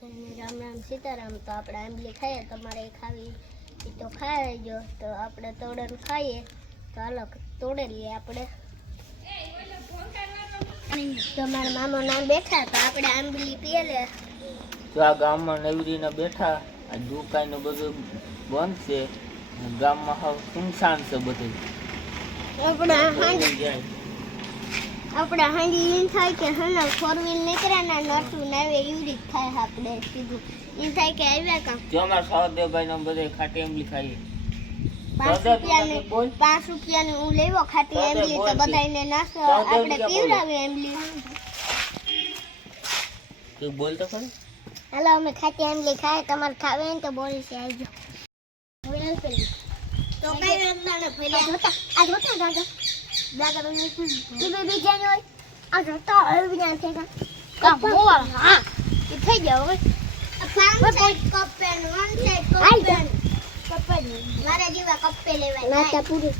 राम राम सीताराम। तो આપણે આંબલી ખાઈએ, તમારે ખાવી એ તો ખાઈ જો। તો આપણે તોડન ખાઈએ, તો હાલો તોડે લઈએ આપણે। તો મારા મામા ના બેઠા, તો આપણે આંબલી પીએ લે। તો આ ગામમાં નવરીને બેઠા, આ દુકાન ને બધું બંધ છે, ગામમાં હાવ સુનસાન છે બધું। આપણે હાંડી ઈન થાય કે હને ફોર વ્હીલ નીકળ્યા ના નટુ નાવે યુરિક થાય। આપણે સીધું ઈન થાય કે આવ્યા કામ જો અમાર સહદેવભાઈ ને બધે ખાટી આંબલી ખાઈએ। 5 રૂપિયાની હું લેવો ખાટી આંબલી, તો બધાયને નાસ્તો આપણે પીવડાવે આંબલી। તું બોલ તો ખરી। હાલો અમે ખાટી આંબલી ખાય, તમારે ખાવે ને તો બોલી છે આવજો। તો કઈ રંગના ફેલા જોતા આ જોતા દાદા દાદા બને ઈ બીજા ને હોય આ જોતા હવે ના થેગા કામ બોલ। હા ઈ થઈ ગયો હવે કોઈ cup pen one side cup pen મારા જેવા કપ પે લેવાય નાતા પૂરી।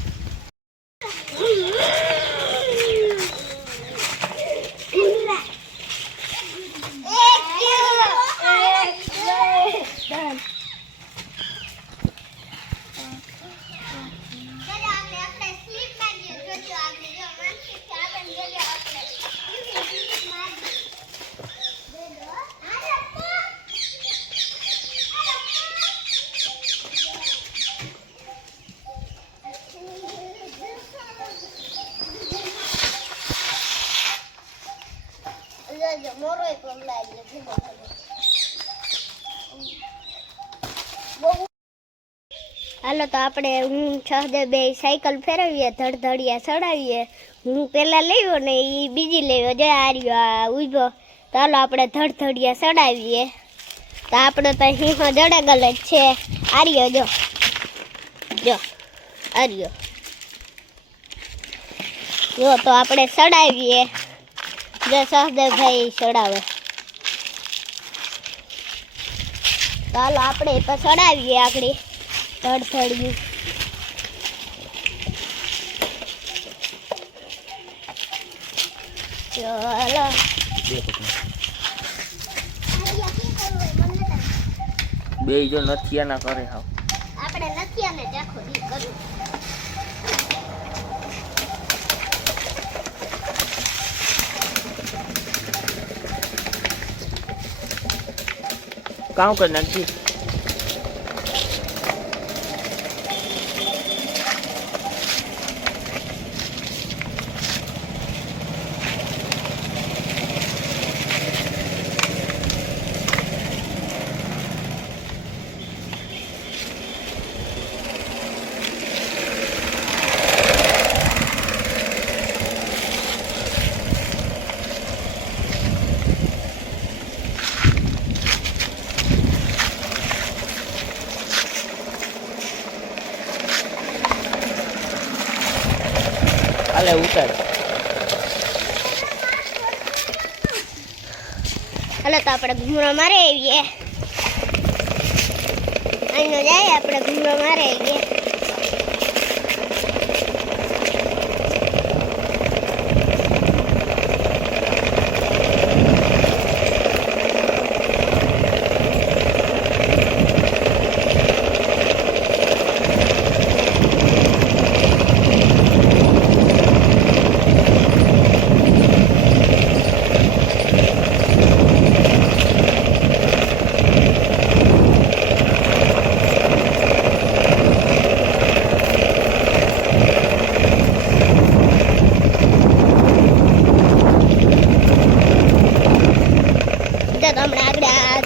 मोरो एक लाग ले हालो। तो આપણે હું સહદેવ બે સાયકલ ફેરવીએ, ધડધડિયા ચડાવીએ। હું પેલા લેવો ને ઈ બીજી લેવો, જો આર્યો આ ઉભો। તો હાલો આપણે ધડધડિયા ચડાવીએ। તો આપણે તો હિંહો જડેગલ જ છે, આર્યો જો જો આર્યો જો। તો આપણે ચડાવીએ, જો સહદેવભાઈ ચડાવે। તો હાલો આપણે તો ચડાવીએ આગળ ધડધડિયું। ચાલો બે જો નથિયા ના કરે હાવ, આપણે નથિયા ને ચાખો દી કરું। કામ કર નાખી। હાલે ઉતાર। હાલો તો આપણે ઘૂમરો મારે આવીએ, અહીંનો જાય આપણે ઘૂમરો મારે આવીએ।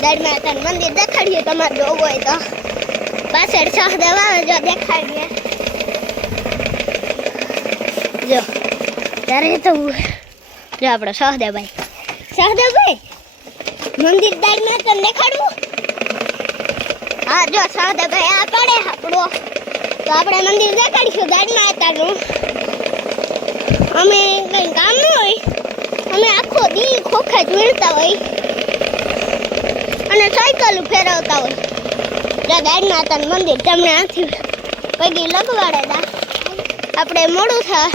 દાડ મંદિર દેખાડીએ, તમારે જોવું હોય તો પાછળ સહદેવ આવે જો દેખાડીએ। જો ત્યારે તો જો આપણો સહદેવભાઈ મંદિર દાડમાં તને દેખાડવું। હા જો સહદેવભાઈ આ પડે આપણો, તો આપણે મંદિર દેખાડીશું દાડમાં તાનું। અમે કઈ કામ ન હોય, અમે આખો દી ખોખા જ વીણતા હોય અને સાયકલ ફેરવતા હોય। જો દાડનાથન મંદિર તમને આથી પગી લગવાડે દા, આપણે મોડું થાય।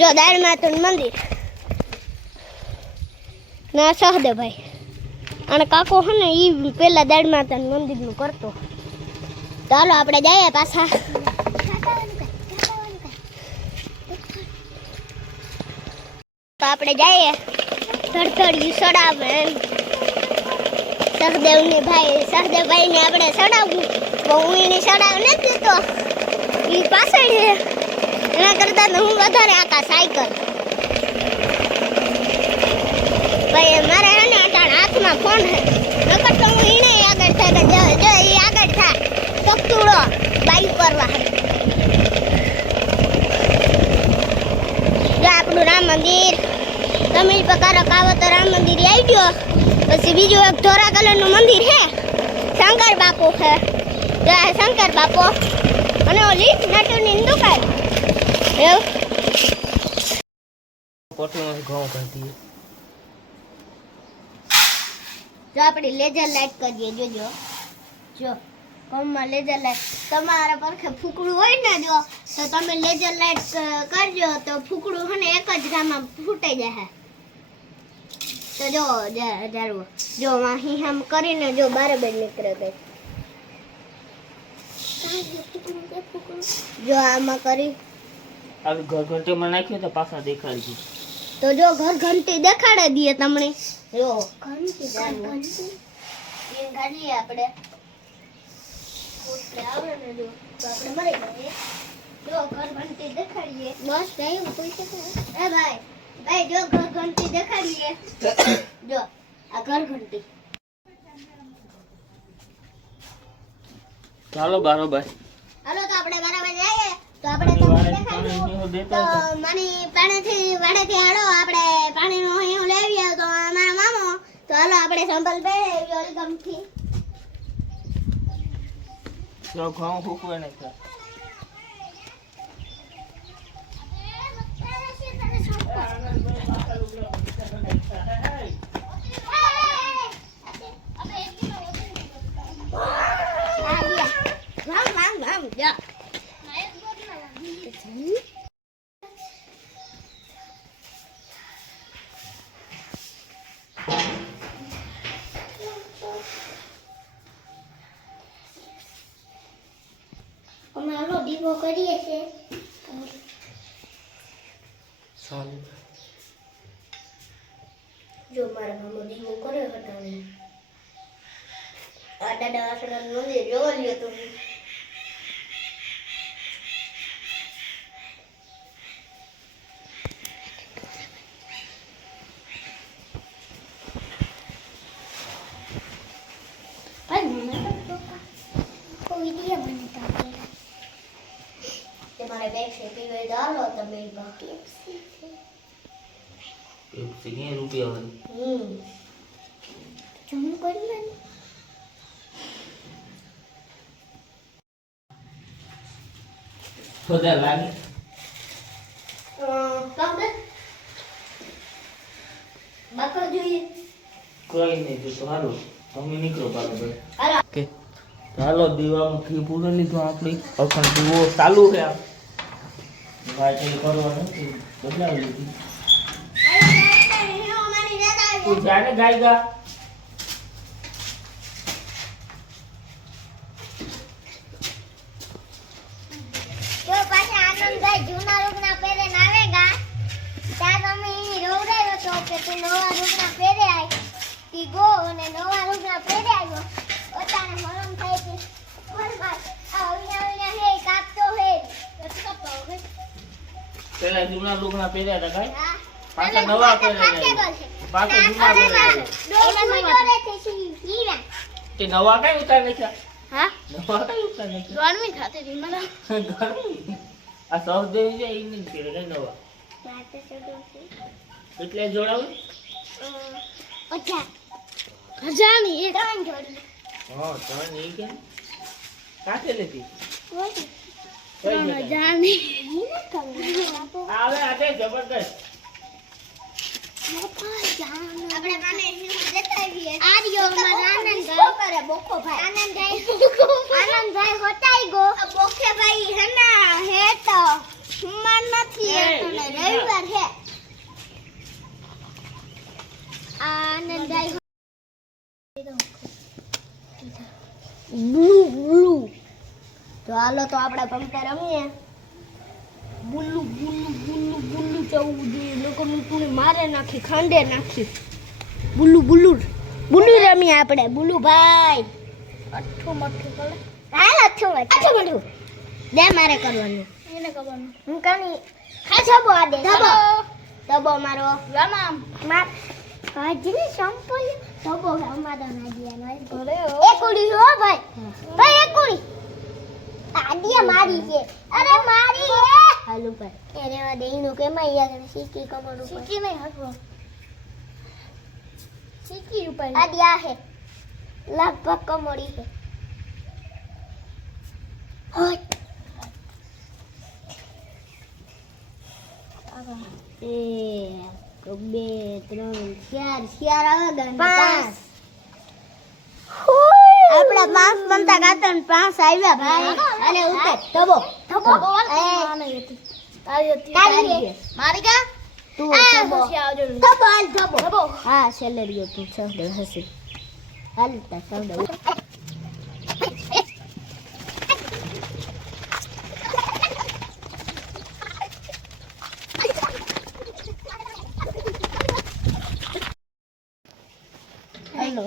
જો દાડનાથન મંદિર ના સહદેવભાઈ અને કાકો છે ને એ પેલા દાડ માતાનું મંદિરનું કરતો. તો હાલો આપણે જઈએ પાછા. તો આપણે જઈએ ધડધડિયું સડાવે સહદેવભાઈને આપણે સડાવવું. હું એને સડાવ નથી દીધો, એ પાછળ છે. એના કરતાં હું વધારે આકા સાયકલ. ભાઈ મારે એને અટાણ હાથમાં ફોન છે, નકર તો હું એને આગળ થાય જો એ આગળ થાય તકતુડો બાઈક કરવા. જો આપણું રામ મંદિર તમિલ પકારો કાવો તો રામ મંદિર આવી ગયો. પછી બીજું એક ધોરા કલરનું મંદિર છે, શંકર બાપુ છે. જો શંકર બાપુ અને ઓલી નટુની દુકાન એવું. કોઠીમાંથી ઘઉં કાઢીએ. જો આપણે લેઝર લાઇટ કરીએ. જોજો જો કમમાં લેઝર લાઇટ તમારા પરખે ફૂકડું હોય ને જો તો તમે લેઝર લાઇટ કરજો તો ફૂકડું છે ને એક જ ગામમાં ફૂટાઈ જાય. તો જો જાળવો જો અહીં આમ કરીને જો બરાબર નીકળે ગઈ. જો આમાં કરી આવી ઘર ઘંટીમાં નાખ્યું તો પાછા દેખાડી ગયું. તો જો ઘર ઘંટી દેખાડે દઈએ તમને. જો ઘંટી કાઢીએ આપણે આવે ને જો તો આપણે મરી જઈએ. જો ઘર ઘંટી દેખાડીએ બસ નહીં કોઈ શકે. એ ભાઈ જો ઘર ઘંટી દેખાડીએ. જો આ ઘર ઘંટી. ચાલો બરોબર. હાલો તો આપણે બરાબર જઈએ. તો આપણે તમને દેખાડ્યું તો માની વાડેથી હાલો આપણે પાણીનો અહીં લેવીએ તો અમારા મામો. તો હાલો આપણે સંભલ પહેરે વેલકમથી. જો ઘઉં ફૂકવે નાખ્યા. Ja. અમે આલો દીવો કરીએ છે. જો મારા મામો દીવો કર્યો હટાવે. આ દાદા આસણા મંદિર જોવા લ્યો તો તમારે પેપ્સી પીવે તો હાલો તમે પેપ્સી કેટલા રૂપિયા હોય? જમ કરી લે. ખોદા લાગે કામ દે બાકર જોઈએ. કોઈ નહીં જો હાલો તમે નીકળો બરાબર. હાલો કે ચાલો દીવામાં ઘી પૂરો લીધો. આપણી અખંડ દીવો ચાલુ છે. વાયટી કરવાનું બદલાવી લીધી. તું જાને ગાયગા જો પાછા આનંદભાઈ જૂના રૂપના પહેરે આવેગા ત્યાં તમે એની રોવડાયો તો કે તું નવા રૂપના પહેરે આય તી ગો અને નવા રૂપના પહેરે આવ્યો. ઓતાને મરમ થાય છે કોણ ભાઈ આ અવિના હે કાપતો હે કાપતો હે. પેલા જૂના લુગડા પહેર્યા હતા કાઈ હા પાછા નવા પહેર્યા પાછા જૂના પહેર્યા. તે નવા કઈ ઉતાર નાખ્યા? હા નવા કઈ ઉતાર નાખ્યા? ગરમી થતી હતી મને. ગરમી આ સહદેવ છે એ નહીં પહેરે કઈ નવા. એટલે જોડાવું 1000 ની એક ત્રણ જોડી. હા ત્રણ નહીં કે કાંઠે લેતી 3000 ની આવે આજે જબરદસ્ત. આપણે માને દેખાવીએ આર્યો મારા આનંદ કરે બોકો ભાઈ આનંદભાઈ હોતાઈ ગો બોકે ભાઈ હેના હે તો સુમાન નથી એટલે રવિવાર હે આનંદભાઈ બ્લુ તો હાલો તો આપણે પંપે રમીએ. બુલ્લુ બુલ્લુ બુલ્લુ બુલ્લુ જવું જોઈએ. લોકો મને મારે નાખી, ખાંડે નાખી. બુલ્લુ બુલ્લુ બુલ્લુ રમીએ આપણે. બુલ્લુ ભાઈ અઠ્ઠું મઠ્ઠું કરે. હાલ અઠ્ઠું મઠ્ઠું દે. મારે કરવાનું. એને કરવાનું. હું કાની ધબો આ દે. ધબો મારો રામ માર કાજને સંપલ ધબો અમારો ના દિયા ભલે એક ઉડી હો ભાઈ. ભાઈ એક ઉડી આડિયા મારી છે. અરે મારી હે હાલો ભાઈ એને વા દેઈનો કે માં યાર સીકી કમર ઉપર સીકી નહીં હટવો. સીકી ઉપર આડિયા હે લગભગ કમડી છે. હોય એક બે ત્રણ ચાર ચાર આગળ પાંચ. આપડા પાંચ બનતા ગાતા ને પાંચ આવ્યા ભાઈ. અને ઉતર ધબો ધબો મારી કા તું ધબો ધબો હાલ ધબો. હા સેલેરિયો તું છોડે હસી હાલતા છોડે. હેલો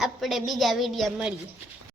આપણે બીજા વિડીયો મળીએ.